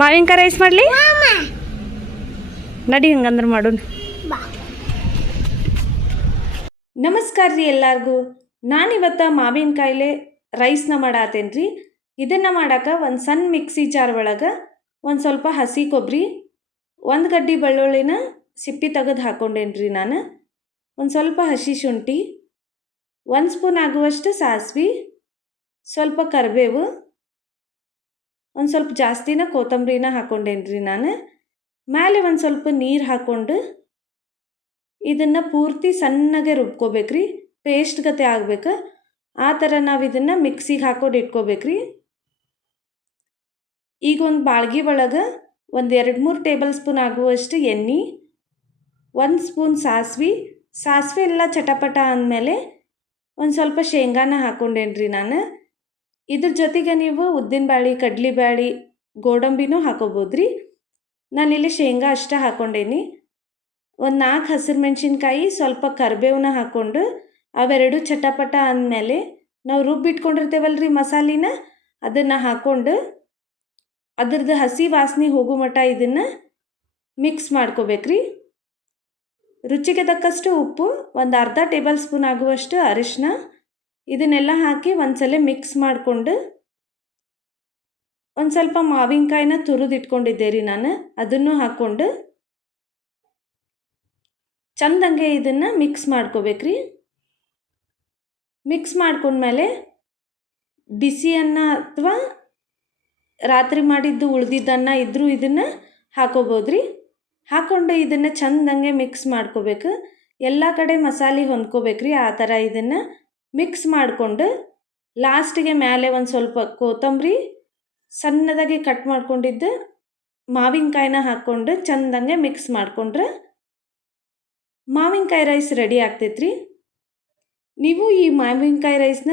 ಮಾವಿನಕಾಯಿ ರೈಸ್ ಮಾಡಲಿ ನಡಿ ಹಂಗಂದ್ರೆ ಮಾಡೋಣ. ನಮಸ್ಕಾರ ರೀ ಎಲ್ಲರಿಗೂ. ನಾನಿವತ್ತು ಮಾವಿನಕಾಯಿಲೆ ರೈಸ್ನ ಮಾಡಾತೇನೆ ರೀ. ಇದನ್ನು ಮಾಡೋಕೆ ಒಂದು ಸಣ್ಣ ಮಿಕ್ಸಿ ಜಾರ್ ಒಳಗೆ ಒಂದು ಸ್ವಲ್ಪ ಹಸಿ ಕೊಬ್ಬರಿ, ಒಂದು ಗಡ್ಡಿ ಬೆಳ್ಳುಳ್ಳಿನ ಸಿಪ್ಪಿ ತೆಗೆದು ಹಾಕ್ಕೊಂಡೇನಿ ರೀ ನಾನು. ಒಂದು ಸ್ವಲ್ಪ ಹಸಿ ಶುಂಠಿ, 1 ಸ್ಪೂನ್ ಆಗುವಷ್ಟು ಸಾಸಿವೆ, ಸ್ವಲ್ಪ ಕರಿಬೇವು, ಒಂದು ಸ್ವಲ್ಪ ಜಾಸ್ತಿನ ಕೊತ್ತಂಬರಿನ ಹಾಕ್ಕೊಂಡೇನಿ ರೀ ನಾನು. ಮೇಲೆ ಒಂದು ಸ್ವಲ್ಪ ನೀರು ಹಾಕ್ಕೊಂಡು ಇದನ್ನು ಪೂರ್ತಿ ಸಣ್ಣಗೆ ರುಬ್ಕೋಬೇಕ್ರಿ. ಪೇಸ್ಟ್ ಗತೆ ಆಗ್ಬೇಕು. ಆ ಥರ ನಾವು ಇದನ್ನು ಮಿಕ್ಸಿಗೆ ಹಾಕೊಂಡು ಇಟ್ಕೋಬೇಕ್ರಿ. ಈಗ ಒಂದು ಬಾಳ್ಗಿ ಒಳಗೆ ಒಂದು 2-3 ಟೇಬಲ್ ಸ್ಪೂನ್ ಆಗುವಷ್ಟು ಎಣ್ಣೆ, 1 ಸ್ಪೂನ್ ಸಾಸಿವೆ ಎಲ್ಲ ಚಟಪಟ ಅಂದಮೇಲೆ ಒಂದು ಸ್ವಲ್ಪ ಶೇಂಗಾನ ಹಾಕ್ಕೊಂಡೇನಿ ರೀ ನಾನು. ಇದ್ರ ಜೊತೆಗೆ ನೀವು ಉದ್ದಿನಬೇಳೆ, ಕಡ್ಲೆಬೇಳೆ, ಗೋಡಂಬಿನೂ ಹಾಕೋಬೋದು ರೀ. ನಾನಿಲ್ಲಿ ಶೇಂಗಾ ಅಷ್ಟೇ ಹಾಕ್ಕೊಂಡೇನಿ. ಒಂದು 4 ಹಸಿರು ಮೆಣಸಿನ್ಕಾಯಿ, ಸ್ವಲ್ಪ ಕರಿಬೇವನ್ನ ಹಾಕ್ಕೊಂಡು ಅವೆರಡು ಚಟಪಟ ಅಂದಮೇಲೆ ನಾವು ರುಬ್ಬಿಟ್ಕೊಂಡಿರ್ತೇವಲ್ಲ ರೀ ಮಸಾಲಿನ, ಅದನ್ನು ಹಾಕ್ಕೊಂಡು ಅದ್ರದ್ದು ಹಸಿ ವಾಸನೆ ಹೋಗೋ ಮಟ್ಟ ಇದನ್ನು ಮಿಕ್ಸ್ ಮಾಡ್ಕೋಬೇಕ್ರಿ. ರುಚಿಗೆ ತಕ್ಕಷ್ಟು ಉಪ್ಪು, ಒಂದು ಅರ್ಧ ಟೇಬಲ್ ಸ್ಪೂನ್ ಆಗುವಷ್ಟು ಅರಿಶಿನ, ಇದನ್ನೆಲ್ಲ ಹಾಕಿ ಒಂದ್ಸಲ ಮಿಕ್ಸ್ ಮಾಡಿಕೊಂಡು ಒಂದು ಸ್ವಲ್ಪ ಮಾವಿನಕಾಯಿನ ತುರಿದಿಟ್ಕೊಂಡಿದ್ದೆ ರೀ ನಾನು, ಅದನ್ನು ಹಾಕ್ಕೊಂಡು ಚಂದಂಗೆ ಇದನ್ನು ಮಿಕ್ಸ್ ಮಾಡ್ಕೋಬೇಕ್ರಿ. ಮಿಕ್ಸ್ ಮಾಡ್ಕೊಂಡ್ಮೇಲೆ ಬಿಸಿ ಅನ್ನ ಅಥವಾ ರಾತ್ರಿ ಮಾಡಿದ್ದು ಉಳಿದಿದ್ದನ್ನ ಇದ್ರೂ ಇದನ್ನು ಹಾಕೋಬೋದ್ರಿ. ಹಾಕ್ಕೊಂಡು ಇದನ್ನು ಚಂದಂಗೆ ಮಿಕ್ಸ್ ಮಾಡ್ಕೋಬೇಕು. ಎಲ್ಲ ಕಡೆ ಮಸಾಲೆ ಹೊಂದ್ಕೋಬೇಕ್ರಿ. ಆ ಥರ ಇದನ್ನು ಮಿಕ್ಸ್ ಮಾಡಿಕೊಂಡು ಲಾಸ್ಟಿಗೆ ಮೇಲೆ ಒಂದು ಸ್ವಲ್ಪ ಕೊತ್ತಂಬರಿ, ಸಣ್ಣದಾಗಿ ಕಟ್ ಮಾಡ್ಕೊಂಡಿದ್ದು ಮಾವಿನಕಾಯಿನ ಹಾಕ್ಕೊಂಡು ಚಂದಂಗೆ ಮಿಕ್ಸ್ ಮಾಡಿಕೊಂಡ್ರೆ ಮಾವಿನಕಾಯಿ ರೈಸ್ ರೆಡಿ ಆಗ್ತೈತ್ರಿ. ನೀವು ಈ ಮಾವಿನಕಾಯಿ ರೈಸ್ನ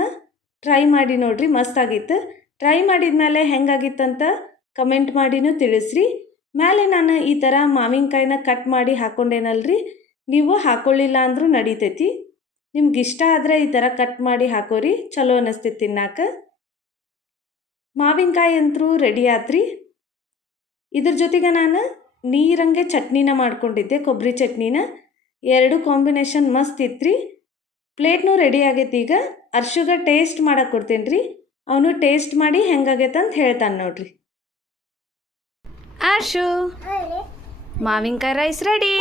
ಟ್ರೈ ಮಾಡಿ ನೋಡಿರಿ, ಮಸ್ತಾಗಿತ್ತು. ಟ್ರೈ ಮಾಡಿದ್ಮೇಲೆ ಹೆಂಗಾಗಿತ್ತಂತ ಕಮೆಂಟ್ ಮಾಡಿನೂ ತಿಳಿಸ್ರಿ. ಮೇಲೆ ನಾನು ಈ ಥರ ಮಾವಿನಕಾಯಿನ ಕಟ್ ಮಾಡಿ ಹಾಕ್ಕೊಂಡೇನಲ್ರಿ, ನೀವು ಹಾಕ್ಕೊಳ್ಳಿಲ್ಲ ಅಂದರೂ ನಡೀತೈತಿ. ನಿಮ್ಗೆ ಇಷ್ಟ ಆದರೆ ಈ ಥರ ಕಟ್ ಮಾಡಿ ಹಾಕೋರಿ, ಚಲೋ ಅನ್ನಿಸ್ತೈತಿ ತಿನ್ನಾಕ. ಮಾವಿನಕಾಯಿ ಅಂತೂ ರೆಡಿ ಆತ್ರಿ. ಇದ್ರ ಜೊತೆಗೆ ನಾನು ನೀರಂಗೆ ಚಟ್ನಿನ ಮಾಡ್ಕೊಂಡಿದ್ದೆ, ಕೊಬ್ಬರಿ ಚಟ್ನಿನ. 2 ಕಾಂಬಿನೇಷನ್ ಮಸ್ತ್ ಇತ್ತು ರೀ. ಪ್ಲೇಟ್ನೂ ರೆಡಿ ಆಗೈತಿ. ಈಗ ಅರ್ಶುಗ ಟೇಸ್ಟ್ ಮಾಡಕ್ಕೆ ಕೊಡ್ತೇನೆ ರೀ. ಅವನು ಟೇಸ್ಟ್ ಮಾಡಿ ಹೆಂಗಾಗೈತೆ ಅಂತ ಹೇಳ್ತಾನೆ ನೋಡ್ರಿ. ಆರ್ಶು, ಮಾವಿನಕಾಯಿ ರೈಸ್ ರೆಡಿ.